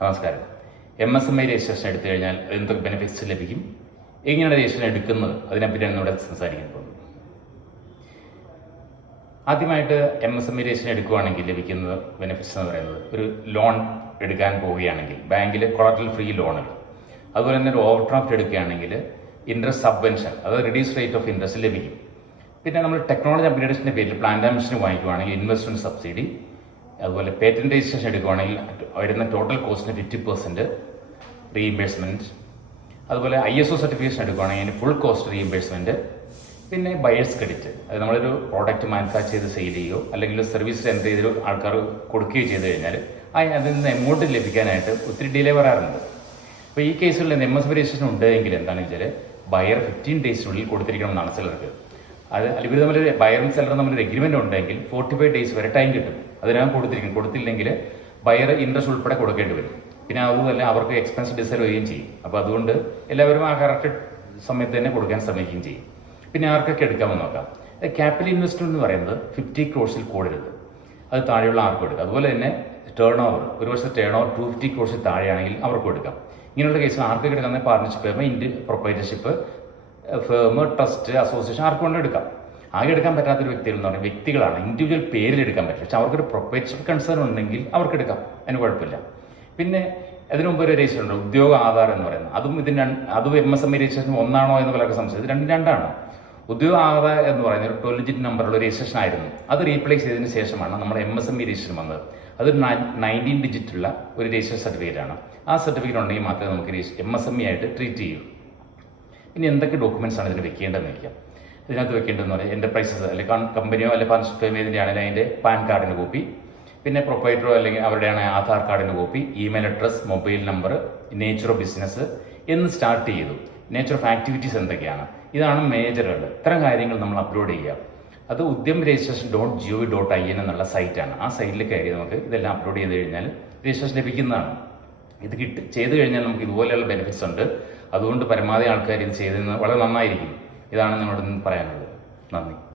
നമസ്കാരം. MSME registration എടുത്തു കഴിഞ്ഞാൽ എന്തൊക്കെ ബെനിഫിറ്റ്സ് ലഭിക്കും, എങ്ങനെയാണ് രജിസ്ട്രേഷൻ എടുക്കുന്നത്, അതിനെപ്പറ്റിയാണ് ഇവിടെ സംസാരിക്കാൻ പോകുന്നത്. ആദ്യമായിട്ട് MSME രജിസ്ട്രേഷൻ എടുക്കുകയാണെങ്കിൽ ലഭിക്കുന്ന ബെനിഫിറ്റ്സ് എന്ന് പറയുന്നത്, ഒരു ലോൺ എടുക്കാൻ പോവുകയാണെങ്കിൽ ബാങ്കിൽ കൊളാറ്ററൽ ഫ്രീ ലോണുകൾ, അതുപോലെ തന്നെ ഒരു ഓവർ ഡ്രാഫ്റ്റ് എടുക്കുകയാണെങ്കിൽ ഇൻട്രസ്റ്റ് സബ്വെൻഷൻ, അതായത് റിഡ്യൂസ് റേറ്റ് ഓഫ് ഇൻട്രസ്റ്റ് ലഭിക്കും. പിന്നെ നമ്മൾ ടെക്നോളജി അപ്ഗ്രേഡേഷൻ്റെ പേരിൽ പ്ലാന്റ് ആംബിഷന് വാങ്ങിക്കുകയാണെങ്കിൽ ഇൻവെസ്റ്റ്മെൻറ്റ് സബ്സിഡി, അതുപോലെ പേറ്റന്റ് രജിസ്ട്രേഷൻ എടുക്കുകയാണെങ്കിൽ വരുന്ന ടോട്ടൽ കോസ്റ്റിന് 50% റീഇംബേഴ്സ്മെൻറ്റ്, അതുപോലെ ISO സർട്ടിഫിക്കേഷൻ എടുക്കുകയാണെങ്കിൽ ഫുൾ കോസ്റ്റ് റീഇംബേഴ്സ്മെൻറ്റ്, പിന്നെ ബയേഴ്സ് ക്രെഡിറ്റ്, അത് നമ്മളൊരു പ്രോഡക്റ്റ് മാനുഫാക്ചർ ചെയ്ത് സെയിൽ ചെയ്യുകയോ അല്ലെങ്കിൽ സർവീസ് ടെൻഡർ ചെയ്തൊരു ആൾക്കാർ കൊടുക്കുകയോ ചെയ്ത് കഴിഞ്ഞാൽ അതിൽ നിന്ന് എമൗണ്ട് ലഭിക്കാനായിട്ട് ഒത്തിരി ഡിലേ വരാറുണ്ട്. അപ്പോൾ ഈ കേസുകളിൽ MSME രജിസ്ട്രേഷൻ ഉണ്ടെങ്കിൽ എന്താണെന്ന് വെച്ചാൽ ബയർ 15 ഡേയ്സിനുള്ളിൽ കൊടുത്തിരിക്കണമെന്നാണ് ചിലർക്ക്. അത് ഇവർ തമ്മിൽ ബയറും സെല്ലറും തമ്മിൽ എഗ്രിമെൻ്റ് ഉണ്ടെങ്കിൽ 45 ഡേയ്സ് വരെ ടൈം കിട്ടും. അതിനാണ് കൊടുത്തിരിക്കും. കൊടുത്തില്ലെങ്കിൽ ബയർ ഇൻട്രസ്റ്റ് ഉൾപ്പെടെ കൊടുക്കേണ്ടി വരും. പിന്നെ അതുമല്ല അവർക്ക് എക്സ്പെൻസ് ഡിസൈഡ് വരികയും ചെയ്യും. അപ്പോൾ അതുകൊണ്ട് എല്ലാവരും ആ കറക്റ്റ് സമയത്ത് തന്നെ കൊടുക്കാൻ ശ്രമിക്കുകയും ചെയ്യും. പിന്നെ ആർക്കൊക്കെ എടുക്കാമെന്ന് നോക്കാം. ക്യാപിറ്റൽ ഇൻവെസ്റ്റ്മെന്റ് എന്ന് പറയുന്നത് 50 crores കൂടരുത്, അത് താഴെയുള്ള ആർക്കും എടുക്കാം. അതുപോലെ തന്നെ ടേൺ ഓവർ, ഒരു വർഷത്തെ ടേൺ ഓവർ 250 crores താഴെയാണെങ്കിൽ അവർക്കും എടുക്കാം. ഇങ്ങനെയുള്ള കേസിൽ ആർക്കൊക്കെ എടുക്കാമെന്ന് partnership firm, proprietorship firm, trust, association ആർക്കും കൊണ്ട് എടുക്കാം. ആകെ എടുക്കാൻ പറ്റാത്തൊരു വ്യക്തികൾ എന്ന് പറഞ്ഞാൽ വ്യക്തികളാണ്, ഇൻഡിവിജ്വൽ പേരിൽ എടുക്കാൻ പറ്റില്ല. പക്ഷെ അവർക്കൊരു പ്രൊപ്പറേറ്റർഷിപ്പ് കൺസേൺ ഉണ്ടെങ്കിൽ അവർക്ക് എടുക്കാം, അതിന് കുഴപ്പമില്ല. പിന്നെ അതിനു മുമ്പ് ഒരു രജിസ്ട്രേഷൻ ഉണ്ട്, ഉദ്യോഗ ആധാർ എന്ന് പറയുന്നത്. അതും MSME രജിസ്ട്രേഷൻ ഒന്നാണോ എന്ന് പലർക്ക് സംശയം. രണ്ടാണ്. ഉദ്യോഗ ആധാർ എന്ന് പറയുന്നത് ഒരു 12 digit നമ്പറുള്ള രജിസ്ട്രേഷൻ ആയിരുന്നു. അത് റീപ്ലേസ് ചെയ്തതിന് ശേഷമാണ് നമ്മുടെ MSME രജിസ്ട്രേഷൻ വന്നത്. അത് 19 digit ഉള്ള ഒരു രജിസ്ട്രേഷൻ സർട്ടിഫിക്കറ്റ് ആണ്. ആ സർട്ടിഫിക്കറ്റ് ഉണ്ടെങ്കിൽ മാത്രമേ നമുക്ക് MSME ആയിട്ട് ട്രീറ്റ് ചെയ്യൂ. ഇനി എന്തൊക്കെ ഡോക്യുമെന്റ്സ് ആണ് ഇതിന് വെക്കേണ്ടതെന്ന് വയ്ക്കാം. ഇതിനകത്ത് വെക്കേണ്ടതെന്ന് പറയാം, എന്റർപ്രൈസസ് അല്ലെങ്കിൽ കമ്പനിയോ അല്ലെങ്കിൽ പാർട്ണർഷിപ്പ് ഫേം ഏതിൻ്റെ ആണെങ്കിൽ അതിൻ്റെ പാൻ കാർഡിന് കോപ്പി, പിന്നെ പ്രൊപ്പറേറ്ററോ അല്ലെങ്കിൽ അവരുടെയാണ് ആധാർ കാർഡിന് copy, email address, mobile number, nature of business, എന്ന് സ്റ്റാർട്ട് ചെയ്തു, നേച്ചർ ഓഫ് ആക്ടിവിറ്റീസ് എന്തൊക്കെയാണ്, ഇതാണ് മേജറുകൾ. ഇത്തരം കാര്യങ്ങൾ നമ്മൾ അപ്ലോഡ് ചെയ്യുക. അത് udyam-registration.gov.in എന്നുള്ള സൈറ്റാണ്. ആ സൈറ്റിൽ കയറി നമുക്ക് ഇതെല്ലാം അപ്ലോഡ് ചെയ്ത് കഴിഞ്ഞാൽ രജിസ്ട്രേഷൻ ലഭിക്കുന്നതാണ്. ഇത് ചെയ്ത് കഴിഞ്ഞാൽ നമുക്ക് ഇതുപോലെയുള്ള ബെനിഫിറ്റ്സ് ഉണ്ട്. അതുകൊണ്ട് പരമാവധി ആൾക്കാർ ഇത് ചെയ്തതെന്ന് വളരെ നന്നായിരിക്കും. ഇതാണ് നിങ്ങളോട് പറയാനുള്ളത്. നന്ദി.